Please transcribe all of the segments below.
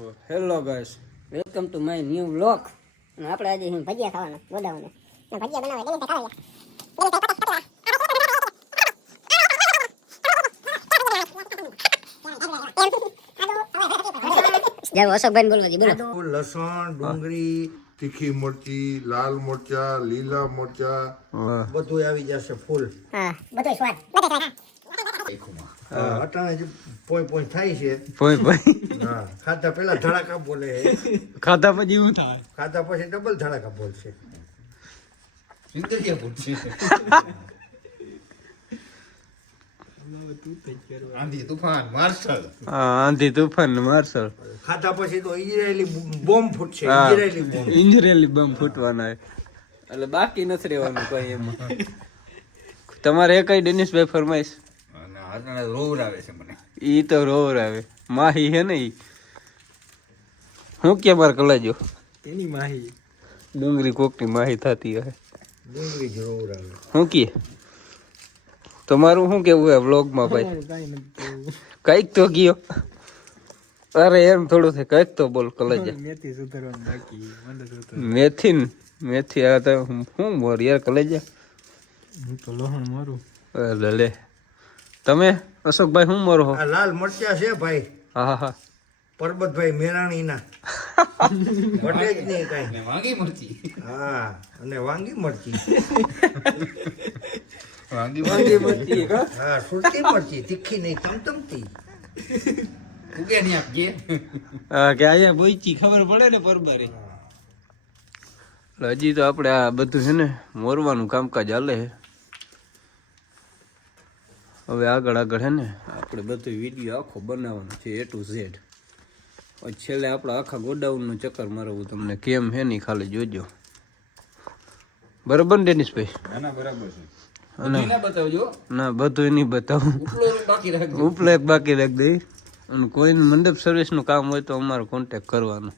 Hello guys, welcome to my new vlog. અને આપણે આજે ભજીયા ખાવાના ગોડાઉને ભજીયા બનાવવા ખાવા જાવ અશોકભાઈ બોલવા જી બોલો. લસણ, ડુંગળી, તીખી મરચી, લાલ મરચા, લીલા મરચા બધું આવી જશે ફૂલ. હા, બધો સ્વાદ અટાણે જે પોઈ પોઈ થાય છે. પોઈ પોઈ હા, ખાતા પેલા ધડાકા બોલે, ખાધા પછી શું થાય? ખાતા પછી ડબલ ધડાકા બોલશે. આંધી તુફાન માર્શલ. આંધી તુફાન માર્શલ. ખાતા પછી તો ઇઝરાયેલી બોમ્બ ફૂટશે. ઇઝરાયેલી બોમ્બ, ઇન્જરેલી બમ ફૂટવાના એટલે બાકી નથી રહેવાનું કઈ એમાં. તમારે એ કઈ ડેનિશભાઈ ફરમાઈશ? અને રોર આવે છે મને. ઈ તો રોર આવે માહી હે ને ઈ. હું કે માર કલાજો એની માહી ડુંગળી કોકની માહી થતી હે. ડુંગળી જરૂર આવે. હું કે તમારું શું કેવું હે વ્લોગમાં ભાઈ? કઈક તો ગયો. અરે એમ થોડું છે, કઈક તો બોલ કલાજા. મેથી સુધારવાનું બાકી મેથી આ તો હું મોર યાર કલેજા. હું તો લોહણ મારું. લે તમે અશોકભાઈ શું મોરો હો? આ લાલ મરચા છે ભાઈ, હા હા પરબતભાઈ મેરાણીના. વટે જ નહીં કાંઈ. ને વાંગી મરચી. હા, અને વાંગી મરચી. વાંગી મરચી. હા, સુરતી મરચી, તીખી નહીં, તમતમતી. ઉગે નહીં આપજે. હા કે અહીંયા બોઈચી ખબર પડે ને પરબારે. હજી તો આપણે આ બધું છે ને મોરવાનું કામકાજ હાલે છે. હવે આગળ હે ને આપણે બધું વિડીયો આખો બનાવવાનો છે A to Z. છેલ્લે આપણે આખા ગોડાઉનનું ચક્કર મારવું તમને કેમ હે નહીં ખાલી જોજો. બરાબર ને ડેનિશભાઈ? ના બરાબર છે. અને બતાવજો. ના બધું નહીં બતાવું, ઉપલો બાકી રાખજો. ઉપલો એક બાકી રાખ દઈ. અને કોઈને મંડપ સર્વિસનું કામ હોય તો અમારો કોન્ટેક કરવાનો.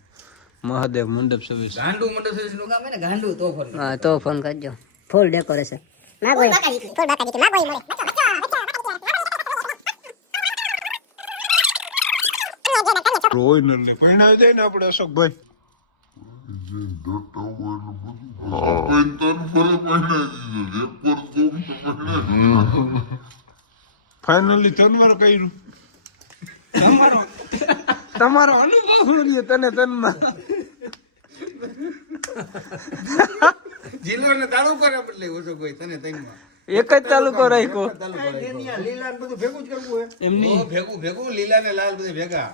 મહાદેવ મંડપ સર્વિસ. ગાંડુ મંડળ સર્વિસનું કામ હે ને, ગાંડુ તો ફોન. હા તો ફોન કરજો. ફૂલ ડેકોરેશન રોયનરલી પરિણામ જાય ને આપણે અશોકભાઈ. ફાઇનલી તનવાર કર્યું. તમારો અનુભવ શું રહ્યો તને તનમાં? જિલ્લો ને તાલુકો ને બદલે ઓછો કોઈ તને તઈમાં. એક જ તાલુકો રાખ્યો લીલા બધું ભેગું જ કરવું હોય. એમની ભેગું લીલા ને લાલ બધે ભેગા.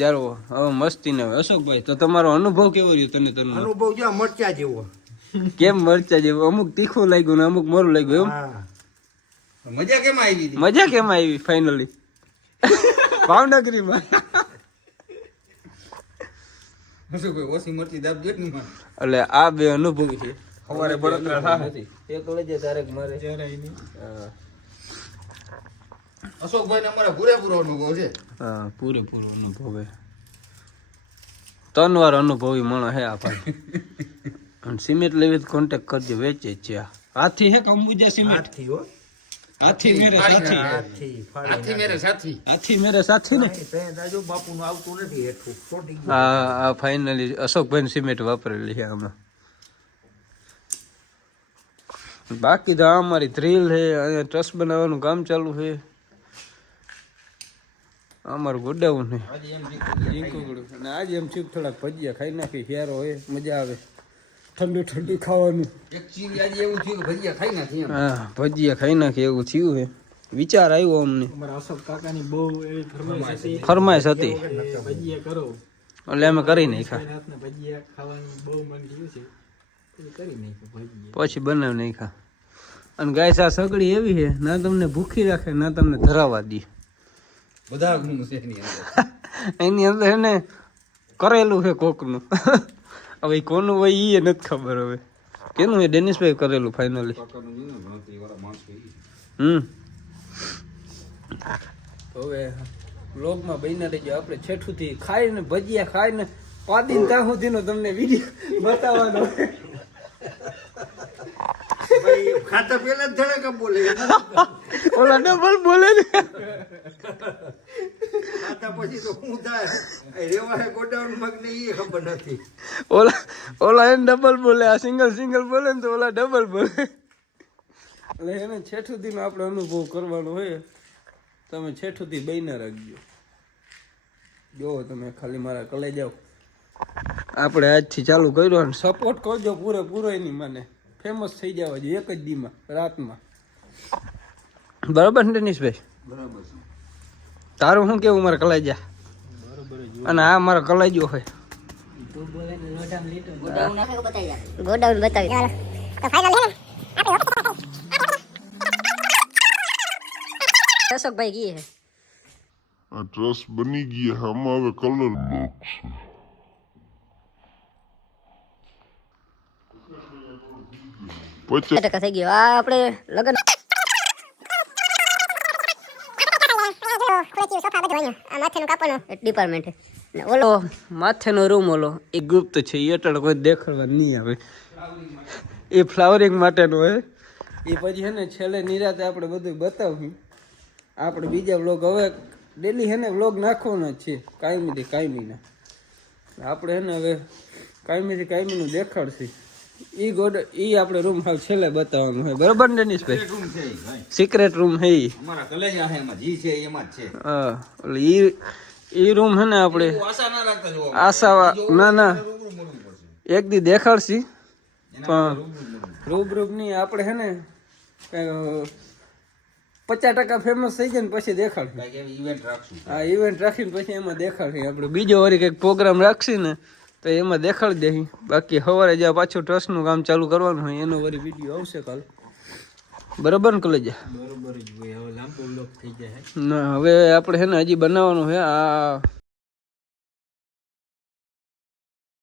જારો હવે મસ્તી ને. અશોકભાઈ તો તમારો અનુભવ કેવો રહ્યો તને તનમાં? અનુભવ જો મરચા જેવો. કેમ મરચા જેવું? અમુક તીખું લાગ્યું ને અમુક મોરું લાગ્યું એમ? હા, મજા કેમ આવી હતી? મજા કેમ આવી ફાઇનલી ભાવનગરીમાં? શું કોઈ ઓછી મરચી દાબ જેટ ને માં. એટલે આ બે અનુભવ છે. અમારે બળતરા થાય એક લેજે તારેક મારે. અશોકભાઈ ને અમારા પૂરેપૂરો અનુભવ છે. હા પૂરેપૂરો અનુભવ હે. ત્રણ વાર અનુભવી માણસ હે આ ભાઈ. અને સિમેન્ટ લેવી કોન્ટેક્ટ કરજો, વેચે જ છે. હાથી હે કંબુજા સિમેન્ટ? હાથથી હો. હાથી મેરે સાથી. હાથથી હાથી મેરે સાથી. હાથી મેરે સાથી ને. જો બાપુનું આવતું નથી એટલું છોટી ગયું. આ ફાઇનલી અશોકભાઈ સિમેન્ટ વાપરેલી છે આમાં. બાકી તો આ અમારી થ્રીલ છે. અહીંયા ટ્રસ બનાવવાનું કામ ચાલુ છે. અમારું ગોડાઉન છે. અને આજે એમ ચીક થોડાક ભજીયા ખાઈ નાખી. ફેરો હોય મજા આવે ઠંડુ ઠંડુ ખાવાનું. એક ચીરી આજે એવું થયું કે ભજીયા ખાઈ નાખી એમ. હા ભજીયા ખાઈ નાખી એવું થયું છે. વિચાર આવ્યો અમને. અમારા અશોક કાકાની બહુ એવી ફરમાઈશ હતી ભજીયા કરો. એટલે અમે કરી નાખ્યા. રાતના ભજીયા ખાવાનું બહુ મન થયું છે, કરી નાખ્યું ભજીયા. પછી બનાવી નાખ્યા. અને ગાય આ સગડી એવી છે, ના તમને ભૂખી રાખે ના તમને ધરાવા દે. બધા ગુણ છે એની અંદર. એની અંદર એને કરેલું છે કોકનું. હવે કોનું હોય એ નથી ખબર. હવે કેનું એ ડેનિશભાઈ કરેલું ફાઇનલી. હવે વ્લોગમાં બન્યા રહેજો. આપણે છેઠુંથી ખાઈને ભજીયા ખાઈને પાદીને ત્યાં સુધીનો તમને વિડીયો બતાવવાનો. ભાઈ ખાતા પેલા જ ધડાકા બોલે. ઓલા ડબલ બોલે ને. જાતા પછી તો શું થાય રેવા ગોડાઉન મગ ને એ ખબર નથી. ઓલા એને ડબલ બોલે, આ સિંગલ બોલે ને તો ઓલા ડબલ બોલે. એટલે એને છેઠુંથી નો આપણે અનુભવ કરવાનો હોય. તમે છેઠુંથી બહીને રાખજો. જો તમે ખાલી મારા કલે જાઓ. આપણે આજથી ચાલુ કર્યો અને સપોર્ટ કરજો પૂરેપૂરો એની મને ફેમસ થઈ જવા જોઈએ એક જ દીમાં રાતમાં. બરાબર ને ટેનિસભાઈ? બરાબર છે. તારું શું કેવું મારા કલાઈ અને આ મારા કલાઈ હોય ગોડાઉન બતાવી હાલો તો ફાઇનલ હે ને આપણે અશોકભાઈ કી હે આ ટ્રસ બની ગઈ આમાં હવે કલર બોક્સ ટકા થઈ ગયો. આ આપણે લગન ડિપાર્ટમેન્ટ ને ઓલો માથેનો રૂમ ઓલો એ ગુપ્ત છે એ અટલ કોઈ દેખાડવા નહીં આવે. એ ફ્લાવરિંગ માટેનો હોય. એ પછી હે ને છેલ્લે નિરાતે આપણે બધું બતાવ્યું. આપણે બીજા વ્લોગ હવે ડેલી હે ને વ્લોગ નાખવાનો જ છે કાયમીથી કાયમીના. આપણે હે ને હવે કાયમીથી કાયમીનું દેખાડશે. ઈ આપણે રૂમ હાલ છેલ્લે બતાવવાનું હોય. બરોબર ને ડેનિશભાઈ? રૂમ છે ઈ, ભાઈ. સિક્રેટ રૂમ હે ઈ. અમારા કલેજા છે એમાં જી છે એમાં જ છે. હા એટલે ઈ રૂમ હે ને આપણે એવું આશા ના રાખતા જો આશા ના રૂબરૂ મળવું પડશે. એક દી દેખાડશી એના પણ માટે રૂબરૂ મળવું. રૂબરૂબ નહીં આપણે હે ને 50% ફેમસ થઈ જાય ને પછી દેખાડશું. કાંઈક એવી ઇવેન્ટ રાખશું. આ ઇવેન્ટ રાખીને પછી એમાં દેખાડશું. આપણે બીજો વળી કંઈક પ્રોગ્રામ રાખશી ને તો એમાં દેખાડી દઈ. બાકી સવારે જ્યાં પાછું ટ્રસ્ટનું કામ ચાલુ કરવાનું હોય એનો વળી વિડીયો આવશે કાલ. બરોબર ને કલેજા? બરોબર જ હોય. હવે લાંબો બ્લોક થઈ જાય. ના હવે આપણે હે ને હજી બનાવવાનું છે આ